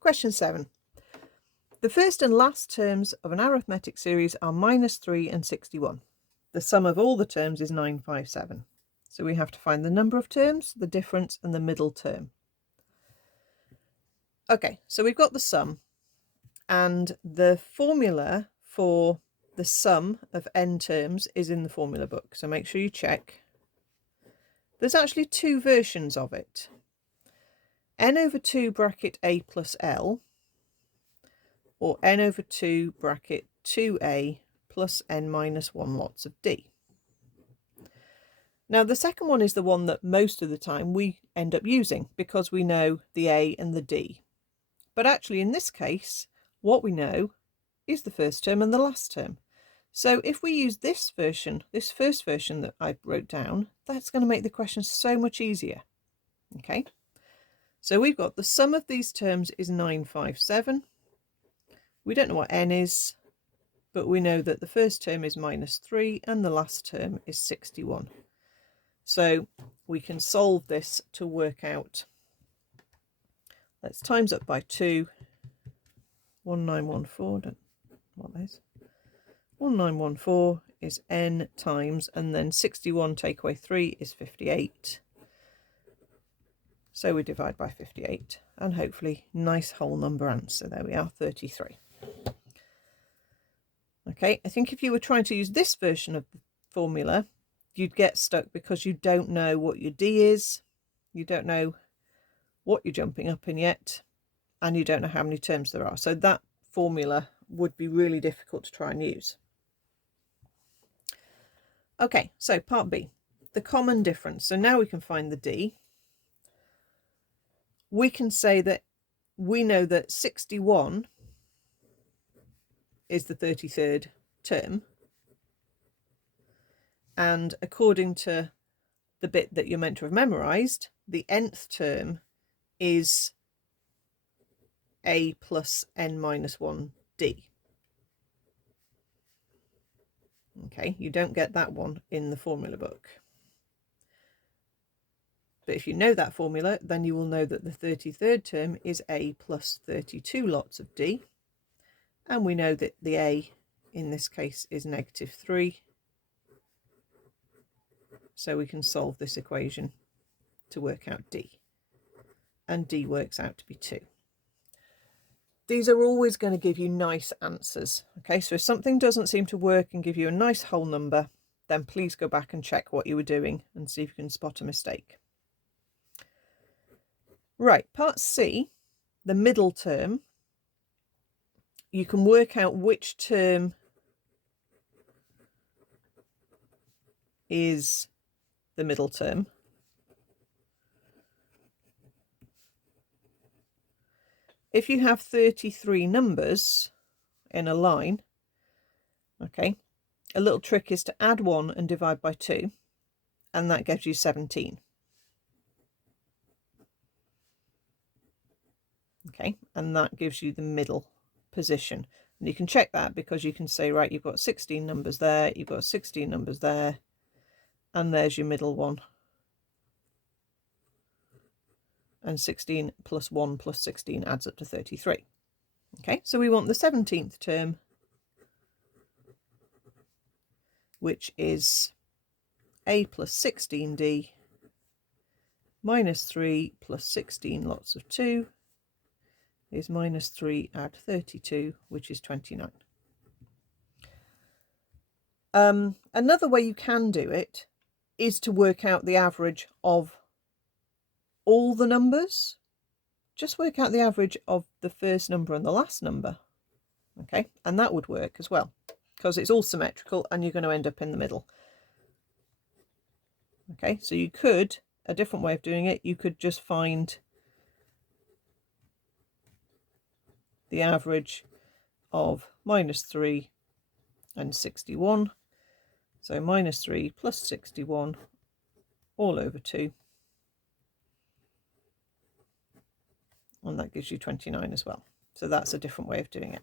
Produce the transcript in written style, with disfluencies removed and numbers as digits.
Question 7. The first and last terms of an arithmetic series are -3 and 61. The sum of all the terms is 957. So we have to find the number of terms, the difference, and the middle term. Okay, so we've got the sum, and the formula for the sum of n terms is in the formula book, so make sure you check. There's actually two versions of it. n over 2 bracket a plus l, or n over 2 bracket 2a plus n minus 1 lots of d. Now the second one is the one that most of the time we end up using because we know the a and the d. But actually in this case, what we know is the first term and the last term. So if we use this version, this first version that I wrote down, that's going to make the question so much easier. Okay, so we've got the sum of these terms is 957. We don't know what n is, but we know that the first term is -3 and the last term is 61. So we can solve this to work out. Let's times up by 2. 1914, what is 1914 is n times, and then 61 take away 3 is 58. So we divide by 58, and hopefully nice whole number answer. There we are, 33. Okay, I think if you were trying to use this version of the formula, you'd get stuck because you don't know what your d is, you don't know what you're jumping up in yet, and you don't know how many terms there are. So that formula would be really difficult to try and use. Okay, so part B, the common difference. So now we can find the d. We can say that we know that 61 is the 33rd term, and according to the bit that you're meant to have memorized, the nth term is a plus n minus 1d. Okay, you don't get that one in the formula book. But if you know that formula, then you will know that the 33rd term is a plus 32 lots of d. And we know that the a in this case is -3. So we can solve this equation to work out d. And d works out to be 2. These are always going to give you nice answers. Okay, so if something doesn't seem to work and give you a nice whole number, then please go back and check what you were doing and see if you can spot a mistake. Right, part C, the middle term. You can work out which term is the middle term. If you have 33 numbers in a line, okay, a little trick is to add 1 and divide by 2, and that gives you 17. Okay, and that gives you the middle position. And you can check that because you can say, right, you've got 16 numbers there, you've got 16 numbers there, and there's your middle one. And 16 plus 1 plus 16 adds up to 33. Okay, so we want the 17th term, which is a plus 16d minus 3 plus 16 lots of 2 is -3 add 32, which is 29. Another way you can do it is to work out the average of all the numbers. Just work out the average of the first number and the last number. Okay, and that would work as well because it's all symmetrical and you're going to end up in the middle. Okay, so you could, a different way of doing it, you could just find the average of -3 and 61. So -3 plus 61 all over 2. And that gives you 29 as well. So that's a different way of doing it.